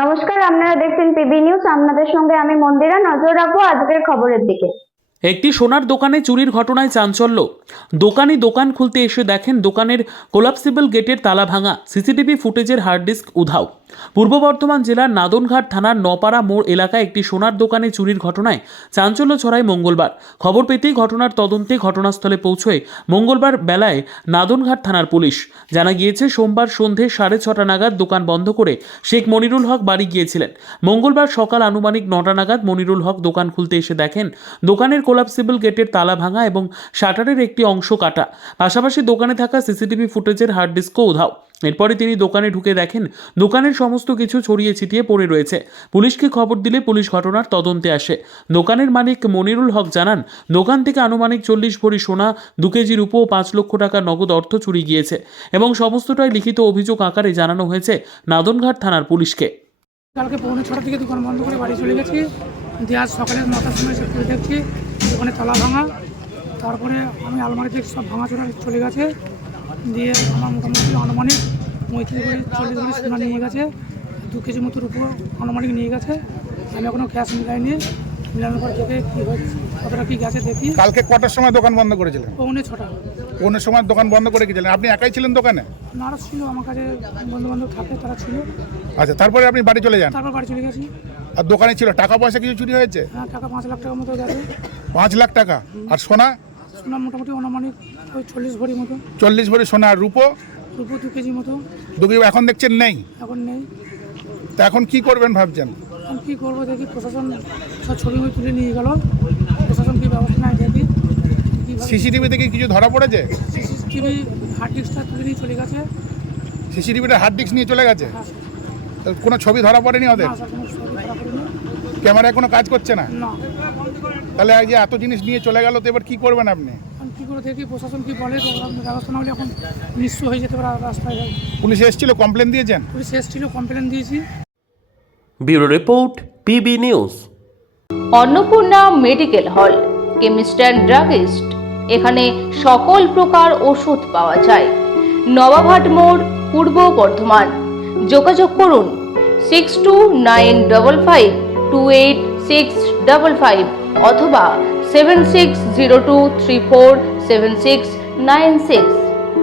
নমস্কার, আপনারা দেখছেন পিবি নিউজ। আপনাদের সঙ্গে আমি মন্দিরা। নজর রাখবো আজকের খবরের দিকে। একটি সোনার দোকানে চুরির ঘটনায় চাঞ্চল্য। দোকানি দোকান খুলতে এসে দেখেন দোকানের কোলাপসিবল গেটের তালা ভাঙা, সিসিটিভি ফুটেজের হার্ড ডিস্ক উধাও। পূর্ব বর্ধমান জেলার নাদনঘাট থানার নপাড়া মোড় এলাকায় একটি সোনার দোকানে চুরির ঘটনায় চাঞ্চল্য ছড়ায় মঙ্গলবার। খবর পেতেই ঘটনার তদন্তে ঘটনাস্থলে পৌঁছয় মঙ্গলবার বেলায় নাদনঘাট থানার পুলিশ। জানা গিয়েছে, সোমবার সন্ধে 6:30 নাগাদ দোকান বন্ধ করে শেখ মনিরুল হক বাড়ি গিয়েছিলেন। মঙ্গলবার সকাল আনুমানিক 9টা নাগাদ মনিরুল হক দোকান খুলতে এসে দেখেন দোকানের কোলাপসিবল গেটের তালা ভাঙা এবং শাটারের একটি অংশ কাটা, পাশাপাশি দোকানে থাকা সিসিটিভি ফুটেজের হার্ড ডিস্কও উধাও। এরপরে তিনি দোকানে ঢুকে দেখেন দোকানের সমস্ত কিছু ছড়িয়ে ছিটিয়ে পড়ে রয়েছে। পুলিশকে খবর দিলে পুলিশ ঘটনার তদন্তে আসে। দোকানের মালিক মনিরুল হক জানান, দোকান থেকে আনুমানিক 40 ভরি সোনা, 2 কেজি রূপো ও 5 লক্ষ টাকা নগদ অর্থ চুরি গিয়েছে এবং সমস্তটাই লিখিত অভিযোগ আকারে জানানো হয়েছে নাদনঘাট থানার পুলিশকে। কালকে 6:45 থেকে দোকান বন্ধ করে বাড়ি চলে গেছি। দিয়ে আজ সকালে 9টার সময় এসে খুলে দেখছি দোকানে তালা ভাঙা। তারপরে আমি আলমারি থেকে সব ভাঙাচোরা চলে গেছে। দিয়ে আমার মোটামুটি আনুমানিক 35 ভরি 40 ভরি সোনা নিয়ে গেছে, 2 কেজি মতো রূপো আনুমানিক নিয়ে গেছে। আমি এখনও ক্যাশ মিলাইনি, মিলানোর পর থেকে কী হচ্ছে কতটা কী গেছে দেখি। কালকে কটার সময় দোকান বন্ধ করেছিলেন? 6:45। কোন সময় দোকান বন্ধ করে গেছিলেন? আপনি একাই ছিলেন দোকানে? নারা ছিল, আমার কাছে বন্ধু-বান্ধব থাকে, তারা ছিল। আচ্ছা, তারপরে আপনি বাড়ি চলে যান? তারপর বাড়ি চলে গেছি। আর দোকানে ছিল টাকা পয়সা কিছু চুরি হয়েছে? হ্যাঁ, টাকা 5 লাখ টাকার মতো গেছে। 5 লাখ টাকা। আর সোনা? সোনা মোটামুটি আনুমানিক ওই 40 ভরি মতো। 40 ভরি সোনা। আর রূপো? রূপো 2 কেজি মতো। 2 কেজি এখন দেখছেন নেই? এখন নেই। তা এখন কি করবেন ভাবছেন? আমি কী করবো দেখি, প্রশাসন সব ছবি তুলে নিয়ে গেল, প্রশাসন কী ব্যবস্থা নেয় দেখি। সিসিটিভি থেকে কিছু ধরা পড়েছে? সিসিটিভি হার্ড ডিস্কটা তুলে নিয়ে চলে গেছে। সিসিটিভিটা হার্ড ডিস্ক নিয়ে চলে গেছে? হ্যাঁ, তা কোনো ছবি ধরা পড়েনি ওদের? না স্যার, কোনো ছবি ধরা পড়েনি। ক্যামেরায় কোনো কাজ করছে না? না। তাহলে এই যে এত জিনিস নিয়ে চলে গেল, তো এবার কি করবেন আপনি? আমি কী করে দেখি প্রশাসন কী বলে, তো ব্যবস্থা না হলে এখন নিঃস্ব হয়ে যেতে পারে রাস্তায়। পুলিশ এসেছিল, কমপ্লেন দিয়েছেন? পুলিশ এসেছিল, কমপ্লেন দিয়েছি। Bureau report, PB news. Annapurna medical hall, chemist and druggist. এখানে সকল প্রকার ওষুধ পাওয়া যায়। নবাবহাট মোড়, পূর্ব বর্ধমান। যোগাযোগ করুন 6295528655 অথবা 7602347696।